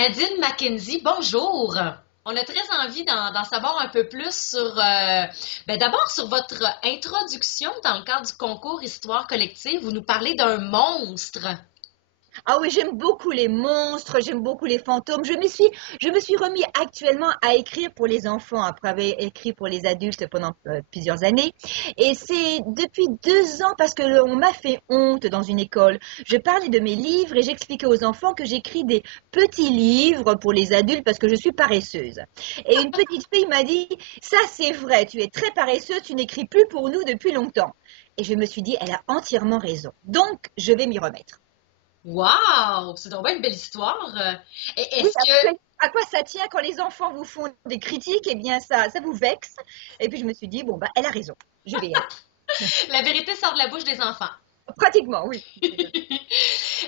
Nadine Mackenzie, bonjour. On a très envie d'en savoir un peu plus sur, d'abord sur votre introduction dans le cadre du concours Histoire collective. Vous nous parlez d'un monstre. Ah oui, j'aime beaucoup les monstres, j'aime beaucoup les fantômes. Je me suis remis actuellement à écrire pour les enfants après avoir écrit pour les adultes pendant plusieurs années. Et c'est depuis 2 ans parce que on m'a fait honte dans une école. Je parlais de mes livres et j'expliquais aux enfants que j'écris des petits livres pour les adultes parce que je suis paresseuse. Et une petite fille m'a dit, ça c'est vrai, tu es très paresseuse, tu n'écris plus pour nous depuis longtemps. Et je me suis dit, elle a entièrement raison. Donc, je vais m'y remettre. Wow! C'est donc bien une belle histoire. Et Oui, est-ce que après, à quoi ça tient quand les enfants vous font des critiques? Eh bien, ça vous vexe. Et puis, je me suis dit, bon, bah, elle a raison. Je vais y aller. la vérité sort de la bouche des enfants? Pratiquement, oui.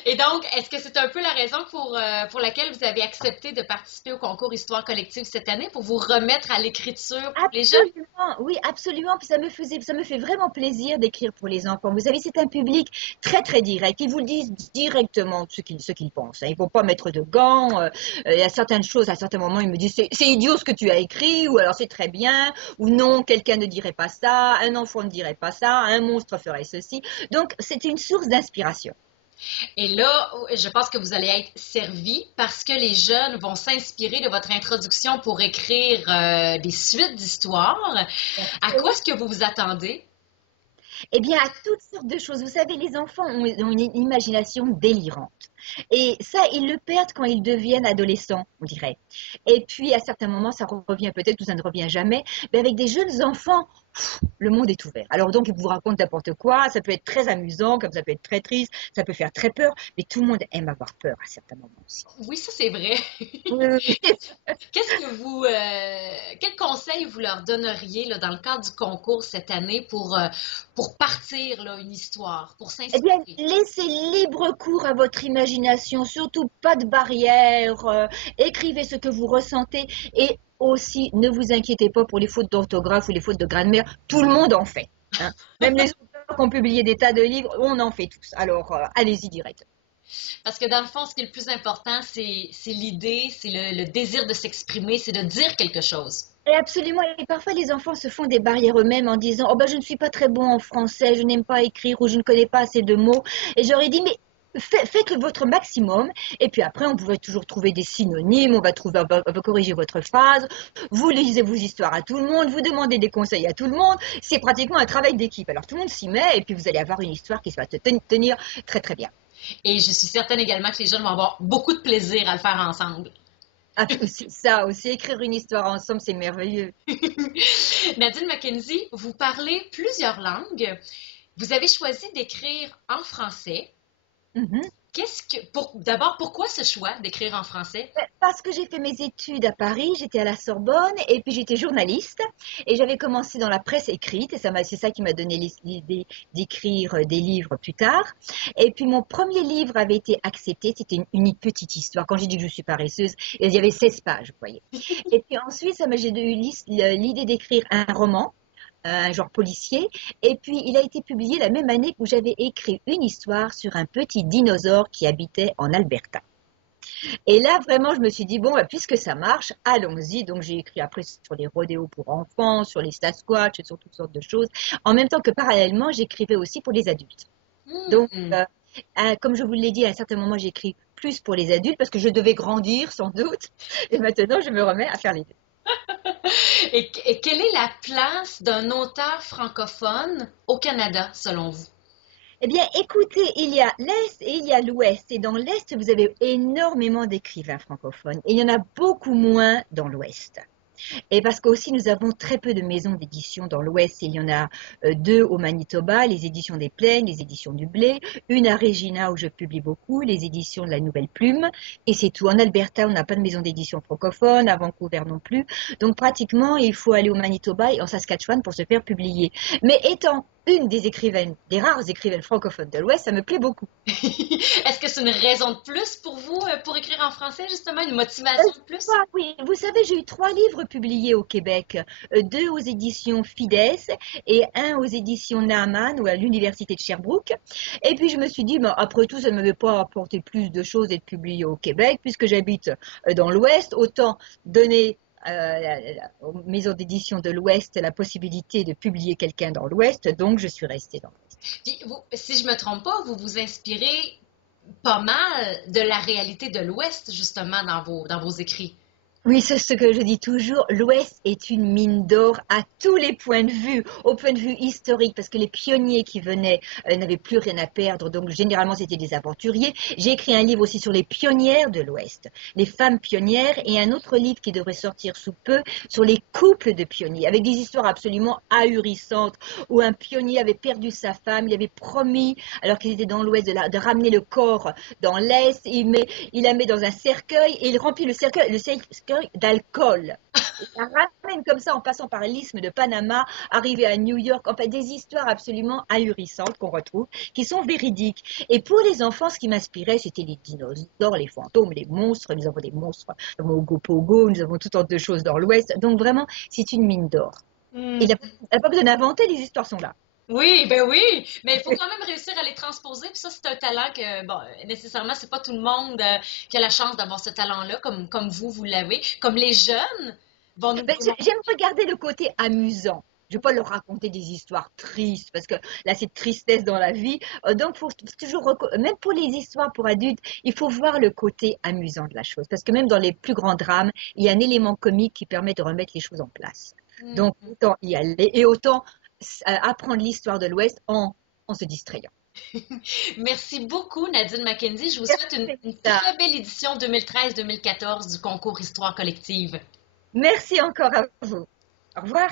Et donc, est-ce que c'est un peu la raison pour laquelle vous avez accepté de participer au concours Histoire collective cette année pour vous remettre à l'écriture pour les jeunes? Absolument, oui, absolument. Puis ça me fait vraiment plaisir d'écrire pour les enfants. Vous savez, c'est un public très, très direct. Ils vous le disent directement ce qu'ils pensent, hein. Ils ne vont pas mettre de gants. Il y a certaines choses, à certains moments, ils me disent, c'est idiot ce que tu as écrit, ou alors c'est très bien, ou non, quelqu'un ne dirait pas ça, un enfant ne dirait pas ça, un monstre ferait ceci. Donc, c'est une source d'inspiration. Et là, je pense que vous allez être servi parce que les jeunes vont s'inspirer de votre introduction pour écrire des suites d'histoires. À quoi est-ce que vous vous attendez? Eh bien, à toutes sortes de choses. Vous savez, les enfants ont une imagination délirante. Et ça, ils le perdent quand ils deviennent adolescents, on dirait. Et puis, à certains moments, ça revient peut-être ou ça ne revient jamais. Mais avec des jeunes enfants, le monde est ouvert. Alors donc, ils vous racontent n'importe quoi. Ça peut être très amusant, comme ça peut être très triste, ça peut faire très peur. Mais tout le monde aime avoir peur à certains moments aussi. Oui, ça c'est vrai. Oui, oui, oui. Qu'est-ce que quel conseil vous leur donneriez là, dans le cadre du concours cette année pour partir là, une histoire, pour Eh bien, s'inspirer? laissez libre cours à votre imagination, surtout pas de barrière, écrivez ce que vous ressentez et aussi ne vous inquiétez pas pour les fautes d'orthographe ou les fautes de grammaire, tout le monde en fait, hein. Même les auteurs qui ont publié des tas de livres, on en fait tous. Alors, allez-y direct. Parce que dans le fond, ce qui est le plus important, c'est l'idée, c'est le désir de s'exprimer, c'est de dire quelque chose. Et absolument, et parfois les enfants se font des barrières eux-mêmes en disant, oh ben je ne suis pas très bon en français, je n'aime pas écrire ou je ne connais pas assez de mots. Et j'aurais dit, mais faites votre maximum. Et puis après, on pourrait toujours trouver des synonymes, on va corriger votre phrase. Vous lisez vos histoires à tout le monde, vous demandez des conseils à tout le monde. C'est pratiquement un travail d'équipe. Alors tout le monde s'y met et puis vous allez avoir une histoire qui va tenir très très bien. Et je suis certaine également que les jeunes vont avoir beaucoup de plaisir à le faire ensemble. Ah, c'est ça aussi, écrire une histoire ensemble, c'est merveilleux. Nadine Mackenzie, vous parlez plusieurs langues. Vous avez choisi d'écrire en français. Mhm. D'abord, pourquoi ce choix d'écrire en français? Parce que j'ai fait mes études à Paris, j'étais à la Sorbonne et puis j'étais journaliste et j'avais commencé dans la presse écrite et c'est ça qui m'a donné l'idée d'écrire des livres plus tard. Et puis mon premier livre avait été accepté, c'était une petite histoire. Quand j'ai dit que je suis paresseuse, il y avait 16 pages, vous voyez. Et puis ensuite, j'ai eu l'idée d'écrire un roman, un genre policier. Et puis, il a été publié la même année où j'avais écrit une histoire sur un petit dinosaure qui habitait en Alberta. Et là, vraiment, je me suis dit, bon, bah, puisque ça marche, allons-y. Donc, j'ai écrit après sur les rodéos pour enfants, sur les Sasquatch, sur toutes sortes de choses. En même temps que parallèlement, j'écrivais aussi pour les adultes. Donc, Hmm. comme je vous l'ai dit, à un certain moment, j'écris plus pour les adultes parce que je devais grandir sans doute. Et maintenant, je me remets à faire les deux. Et quelle est la place d'un auteur francophone au Canada, selon vous? Eh bien, écoutez, il y a l'Est et il y a l'Ouest. Et dans l'Est, vous avez énormément d'écrivains francophones. Et il y en a beaucoup moins dans l'Ouest. Et parce qu'aussi, nous avons très peu de maisons d'édition dans l'Ouest. Il y en a deux au Manitoba, les éditions des Plaines, les éditions du Blé. Une à Regina où je publie beaucoup, les éditions de la Nouvelle Plume. Et c'est tout. En Alberta, on n'a pas de maison d'édition francophone, à Vancouver non plus. Donc pratiquement, il faut aller au Manitoba et en Saskatchewan pour se faire publier. Mais étant une des écrivaines, des rares écrivaines francophones de l'Ouest, ça me plaît beaucoup. Est-ce que c'est une raison de plus pour vous pour écrire en français, justement, une motivation de plus? Oui, vous savez, j'ai eu 3 livres publiés au Québec, 2 aux éditions Fides et un aux éditions Naaman ou à l'Université de Sherbrooke. Et puis je me suis dit, ben, après tout, ça ne m'avait pas apporté plus de choses d'être publié au Québec, puisque j'habite dans l'Ouest, autant donner aux maisons d'édition de l'Ouest la possibilité de publier quelqu'un dans l'Ouest, donc je suis restée dans l'Ouest. Puis si je me trompe pas, vous vous inspirez pas mal de la réalité de l'Ouest, justement, dans vos écrits. Oui, c'est ce que je dis toujours, l'Ouest est une mine d'or à tous les points de vue, au point de vue historique, parce que les pionniers qui venaient n'avaient plus rien à perdre, donc généralement c'était des aventuriers. J'ai écrit un livre aussi sur les pionnières de l'Ouest, les femmes pionnières, et un autre livre qui devrait sortir sous peu sur les couples de pionniers, avec des histoires absolument ahurissantes, où un pionnier avait perdu sa femme, il avait promis, alors qu'ils étaient dans l'Ouest, de ramener le corps dans l'Est, il la met dans un cercueil, et il remplit le cercueil d'alcool. Il la ramène comme ça en passant par l'isthme de Panama, arrivé à New York, enfin des histoires absolument ahurissantes qu'on retrouve, qui sont véridiques. Et pour les enfants, ce qui m'inspirait, c'était les dinosaures, les fantômes, les monstres. Nous avons des monstres, nous avons Ogopogo, nous avons toutes sortes de choses dans l'Ouest. Donc vraiment, c'est une mine d'or. Il n'a pas besoin d'inventer, les histoires sont là. Oui, ben oui, mais il faut quand même réussir à les transposer. Puis ça, c'est un talent que, bon, nécessairement, c'est pas tout le monde qui a la chance d'avoir ce talent-là, comme vous l'avez. Comme les jeunes vont nous... Ben, j'aime regarder le côté amusant. Je ne vais pas leur raconter des histoires tristes, parce que là, c'est tristesse dans la vie. Donc, faut toujours, même pour les histoires pour adultes, il faut voir le côté amusant de la chose. Parce que même dans les plus grands drames, il y a un élément comique qui permet de remettre les choses en place. Donc, autant y aller et autant apprendre l'histoire de l'Ouest en se distrayant. Merci beaucoup, Nadine McKenzie. Je vous souhaite une très belle édition 2013-2014 du concours Histoire collective. Merci encore à vous. Au revoir.